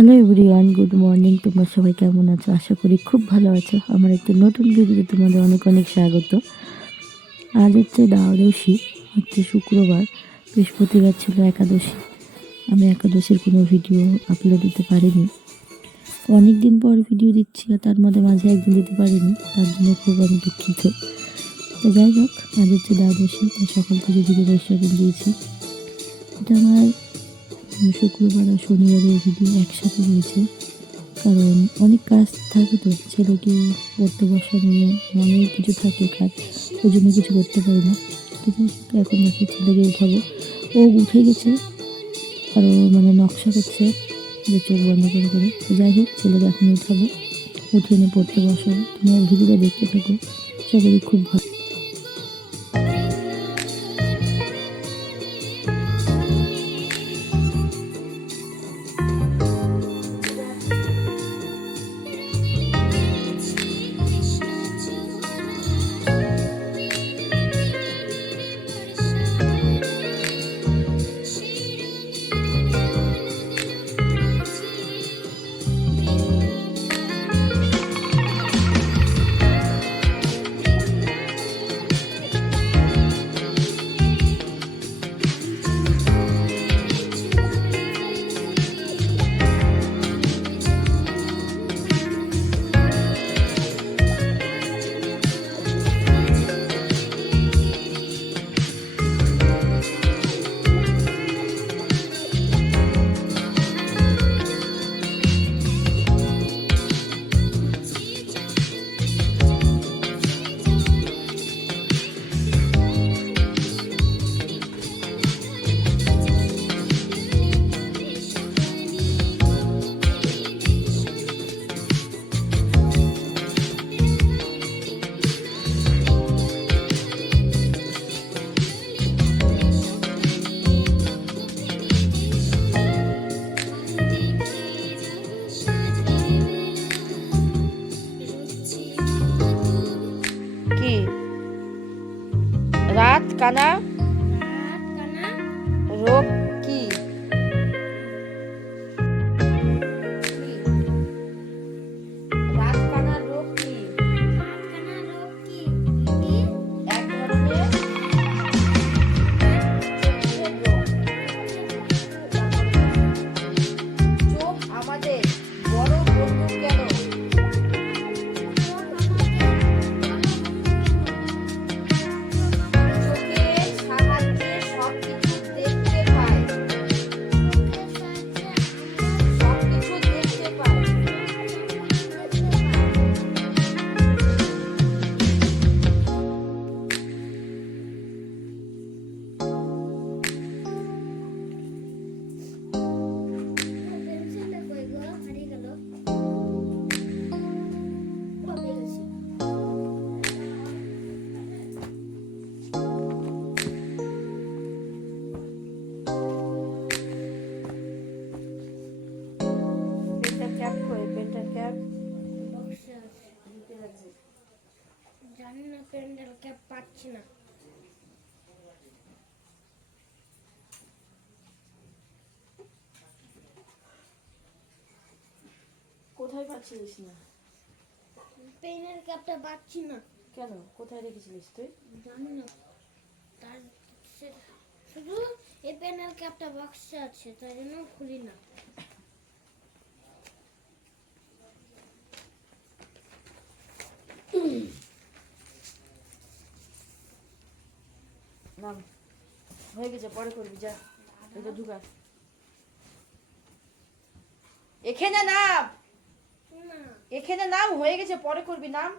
Hello everyone, good morning. তোমরা সবাই কেমন আছো? আশা করি খুব ভালো আছো। আমার একটি নতুন ভিডিওতে তোমাদের অনেক অনেক স্বাগত। আজ হচ্ছে দ্বাদশী, হচ্ছে শুক্রবার। বৃহস্পতিবার ছিল একাদশী। আমি একাদশীর কোনো ভিডিও আপলোড দিতে পারিনি। অনেক দিন পর ভিডিও দিচ্ছি আর তার মধ্যে মাঝে একদিন দিতে পারিনি, তার জন্য খুব আমি দুঃখিত। তো যাই হোক, আজ হচ্ছে দ্বাদশী, তাই সকাল থেকে ভিডিওটা স্টার্টিং দিয়েছি। এটা আমার শুক্রবার আর শনিবারের ভিডিও একসাথে রয়েছে, কারণ অনেক কাজ থাকে, তো ছেলেকে পড়তে বসানো, অনেক কিছু থাকে কাজ, ওই জন্য কিছু করতে পারি না। তো এখন দেখো ছেলেকে উঠাবো, ও উঠে গেছে আর ও নকশা করছে যে চোখ বন্ধ করে করে। তো যাই হোক, ছেলেকে এখন উঠাবো, উঠে এনে পড়তে বসাবো। তোমার ভিডিওটা দেখতে থাকো, আশা করি খুব ভালো। কি রাত কানা রোগ কি? রাত কানা রোগ কি? এক ধরনের চোখের রোগ। চোখ আমাদের বড় বন্ধু কেন? চোখের সাহায্যে সবকিছু দেখতে পায়। সবকিছু দেখতে পায়। পেনটার ক্যাপ কই? পেনটার ক্যাপ জানি না, পেন্ডেল ক্যাপ পাচ্ছি না। কোথায় পাচ্ছিলিস না? পেনের ক্যাপটা পাচ্ছি না, কেন? কোথায় রেখেছিলিস তুই? জানি না। তার শুধু এই পেনের ক্যাপটা বক্সে আছে, তাই জন্য খুলি না। নাম হয়ে গেছে, পরে করবি, যা এটা ঢুকা। এখানে নাম, না এখানে নাম, হয়ে গেছে, পরে করবি। নাম।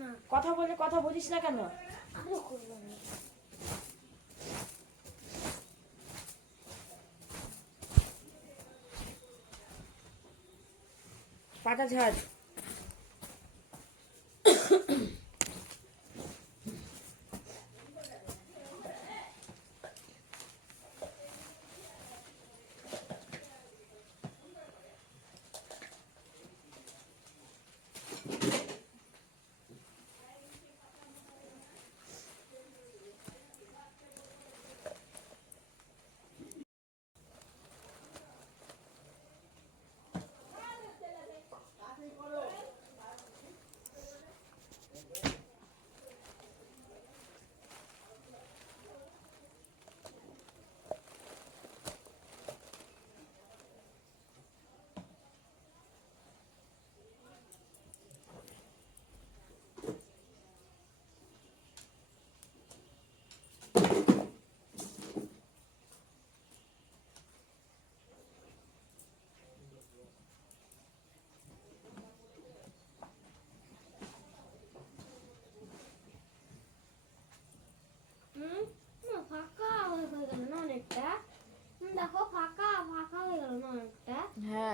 না, কথা বলে কথা বলিস না কেন? আরো করবো না। পাটা ঝাড়।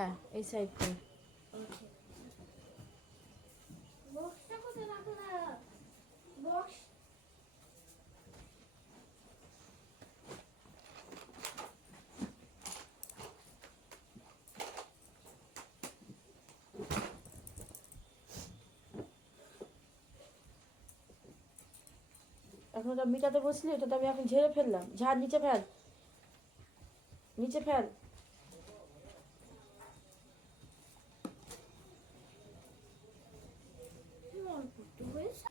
হ্যাঁ এই সাইডটা। বক্সটা কোথায় রাখলাম? বক্স এখন ওটা মিটাতে বসলি, ওটা তো আমি এখন ঝেড়ে ফেললাম। ঝাড় নিচে ফেল, নিচে ফেল। অল্প একটু হয়েছে।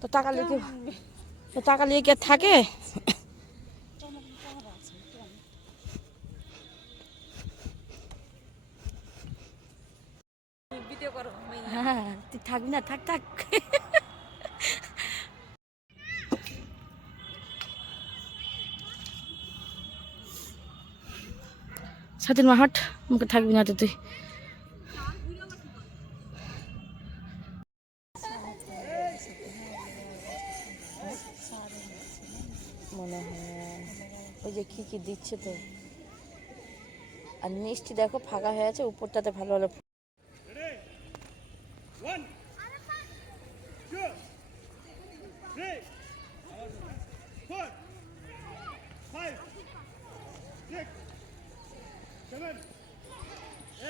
তো টাকা লিখে, তো টাকা নিয়ে কে থাকে? হ্যাঁ তুই থাকবি না, থাক থাক। সাথে মাহাট মুখে থাকবি না তো তুই। মনে হয় ওই যে কি কি দিচ্ছে তো। আর নিচটি দেখো ফাঁকা হয়ে আছে, উপরটাতে ভালো ভালো। One, two, three, four, five, six, seven,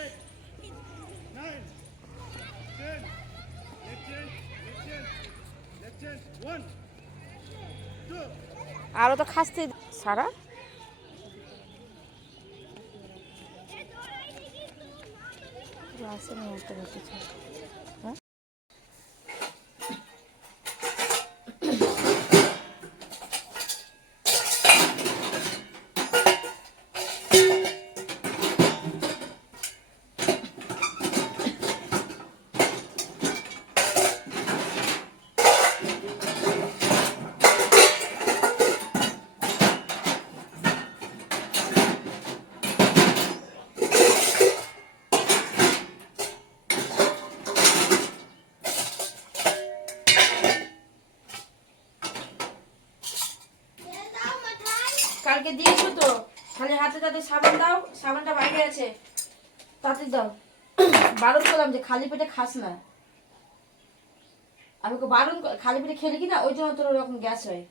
eight, nine, 10. Left hand, left hand, left hand. One, two. আরো তো খাসতে সারা। আসেনি একটা কিছু। হ্যাঁ কালকে দিয়েছো তো, খালি হাতে তাতে সাবান দাও, সাবানটা বাইরে আছে, তাতে দাও। বারণ করলাম যে খালি পেটে খাস না। আমি বারণ খালি পেটে খেলি কি না, ওই জন্য তোর ওরকম গ্যাস হয়।